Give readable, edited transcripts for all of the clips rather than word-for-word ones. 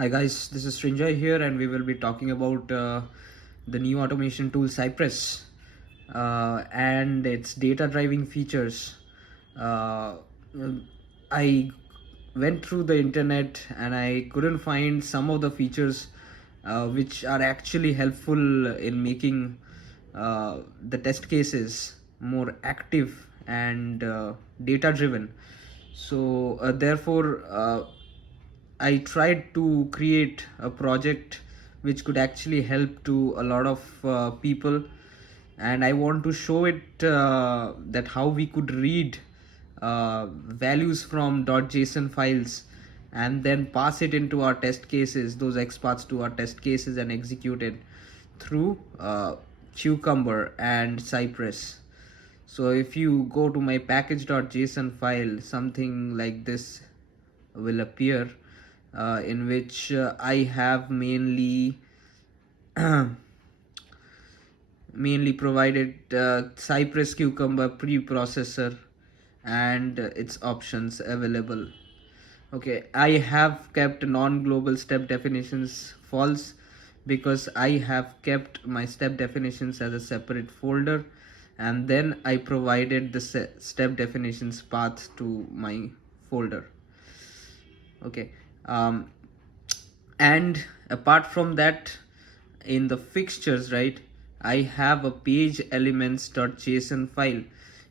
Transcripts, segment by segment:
Hi guys, this is Srinjay here, and we will be talking about the new automation tool Cypress and its data driving features. Uh, I went through the internet and I couldn't find some of the features which are actually helpful in making the test cases more active and data driven. So therefore I tried to create a project which could actually help to a lot of people, and I want to show it that how we could read values from .json files and then pass it into our test cases, those XPaths to our test cases, and execute it through Cucumber and Cypress. So if you go to my package.json file, something like this will appear, in which I have mainly provided Cypress Cucumber preprocessor and its options available. Okay, I have kept non-global step definitions false because I have kept my step definitions as a separate folder, and then I provided the step definitions path to my folder. Okay, and apart from that, in the fixtures, right, I have a page elements.json file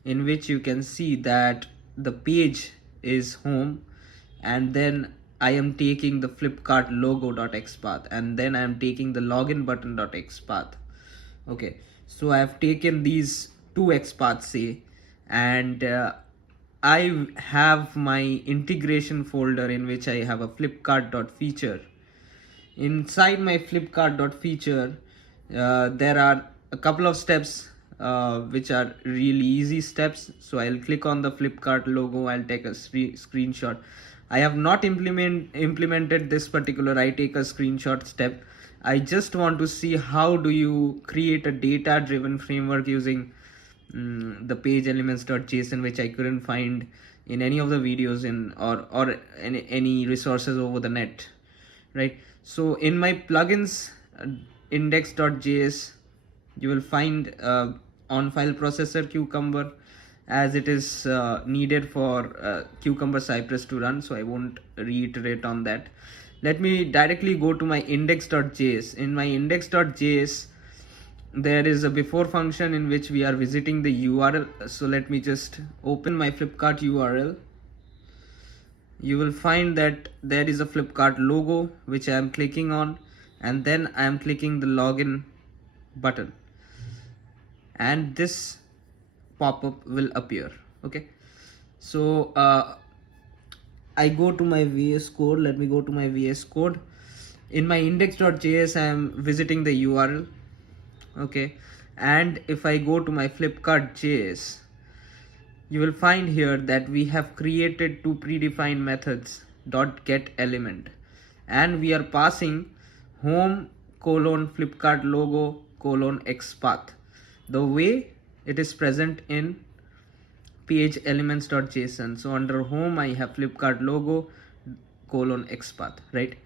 in which you can see that the page is home, and then I am taking the Flipkart logo.xpath, and then I am taking the login button.xpath. Okay, so I have taken these two XPaths, say, and I have my integration folder in which I have a Flipkart.feature. Inside my Flipkart.feature, there are a couple of steps which are really easy steps. So I'll click on the Flipkart logo, I'll take a screenshot. I have not implemented this particular I take a screenshot step. I just want to see how do you create a data driven framework using the page elements.json, which I couldn't find in any of the videos in or any resources over the net, right? So in my plugins index.js, you will find on file processor Cucumber, as it is needed for Cucumber Cypress to run, so I won't reiterate on that. Let me directly go to my index.js. In my index.js, there is a before function in which we are visiting the URL. So let me just open my Flipkart URL. You will find that there is a Flipkart logo which I am clicking on, and then I am clicking the login button, and this pop-up will appear. Okay, so I go to my VS Code. Let me go to my VS Code. In my index.js, I am visiting the URL. Okay, and if I go to my Flipkart.js, you will find here that we have created two predefined methods, .get element, and we are passing home Flipkart logo XPath, the way it is present in page elements.json. So under home, I have Flipkart logo XPath, right?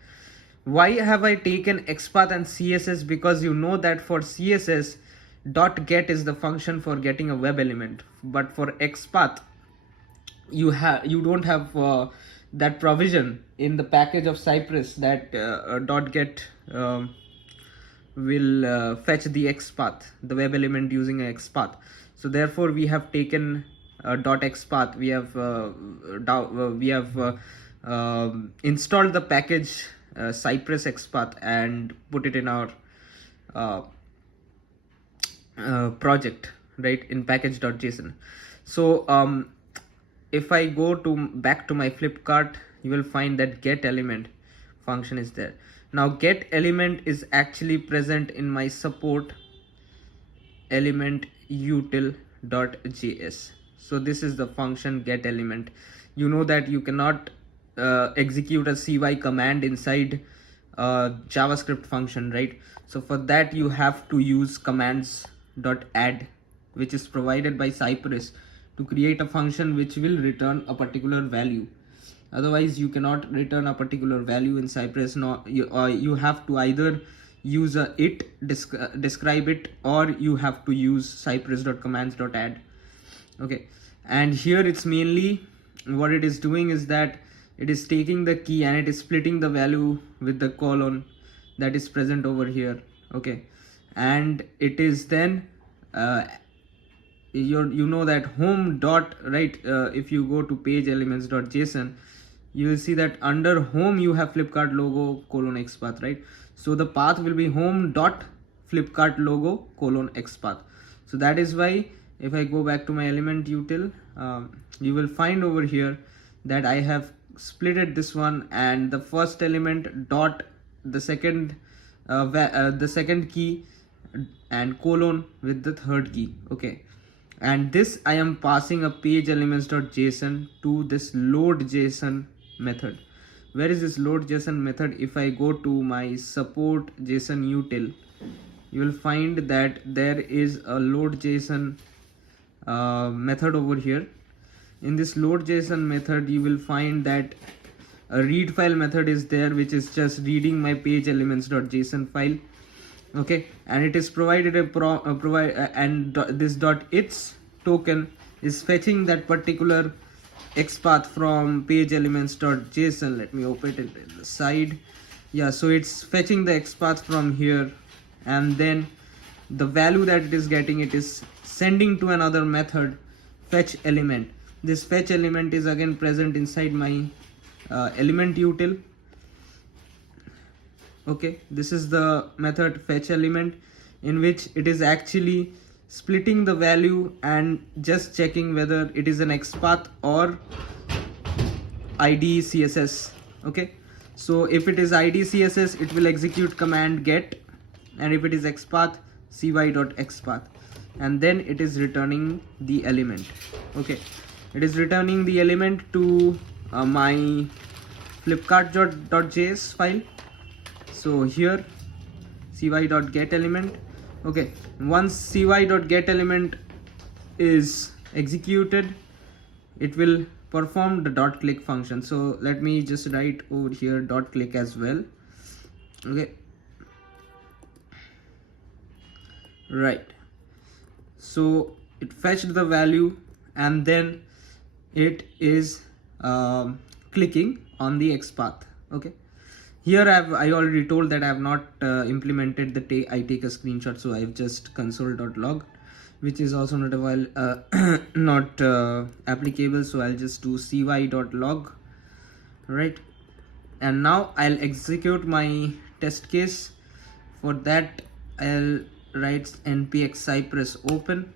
Why have I taken XPath and CSS? Because you know that for CSS, .get is the function for getting a web element, but for XPath, you don't have that provision in the package of Cypress that .get will fetch the XPath, the web element using a XPath. So therefore, we have taken .xpath. We have installed the package Cypress XPath and put it in our project, right, in package.json. So if I go back to my Flipkart, you will find that get element function is there. Now get element is actually present in my support element util.js. So this is the function get element. You know that you cannot execute a cy command inside JavaScript function, right? So for that, you have to use commands.add, which is provided by Cypress, to create a function which will return a particular value. Otherwise you cannot return a particular value in Cypress. You have to either use a describe it, or you have to use Cypress.Commands.add. Okay, and here it's mainly what it is doing is that it is taking the key and it is splitting the value with the colon that is present over here. Okay, and it is then you know that home dot, right, if you go to page elements.json, you will see that under home you have Flipkart logo colon xpath, right? So the path will be home dot Flipkart logo colon xpath. So that is why if I go back to my element util, you will find over here that I have splitted this one, and the first element dot the second key and colon with the third key. Okay, and this I am passing a page elements.json to this load JSON method. Where is this load JSON method? If I go to my support JSON util, you will find that there is a load JSON method over here. In this load JSON method, you will find that a read file method is there, which is just reading my page elements.json file. Okay, and it is provided and this .its token is fetching that particular xpath from page elements.json. Let me open it in the side. Yeah, so it's fetching the xpath from here, and then the value that it is getting, it is sending to another method, fetch element. This fetch element is again present inside my element util. Okay, this is the method fetch element, in which it is actually splitting the value and just checking whether it is an xpath or id css. Okay, so if it is id css, it will execute command get, and if it is xpath, cy.xpath, and then it is returning the element. Okay, it is returning the element to my flipkart.js file. So here cy.getElement. Okay, once cy.getElement is executed, it will perform the .click function. So let me just write over here .click as well. Okay, right, so it fetched the value, and then it is clicking on the xpath. Okay, here I already told that I have not implemented the I take a screenshot, so I've just console.log, which is also not applicable. So I'll just do cy.log, right? And now I'll execute my test case. For that, I'll write npx cypress open.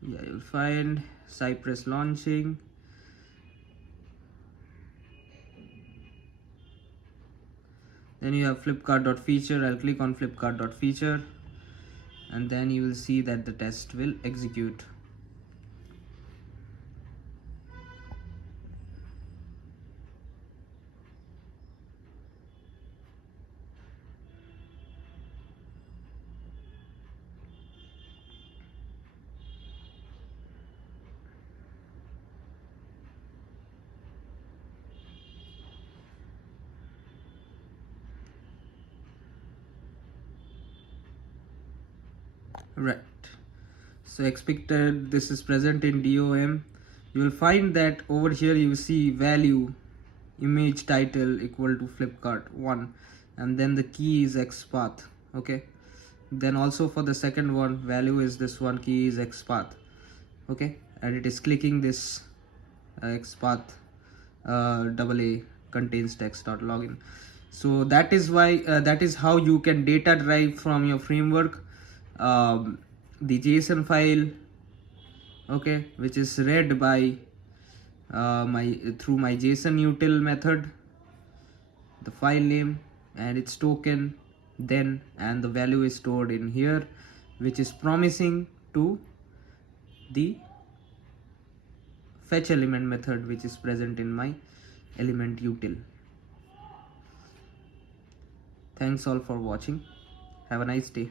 Yeah, you'll find Cypress launching. Then you have Flipkart.feature. I'll click on Flipkart.feature, and then you will see that the test will execute. Right, so expected this is present in DOM. You will find that over here you see value image title equal to Flipkart 1, and then the key is xpath. Okay, then also for the second one, value is this one, key is xpath. Okay, and it is clicking this xpath AA contains text.login. So that is why that is how you can data drive from your framework the JSON file, okay, which is read by through my JSON util method, the file name and its token, then and the value is stored in here, which is promising to the fetch element method which is present in my element util. Thanks all for watching. Have a nice day.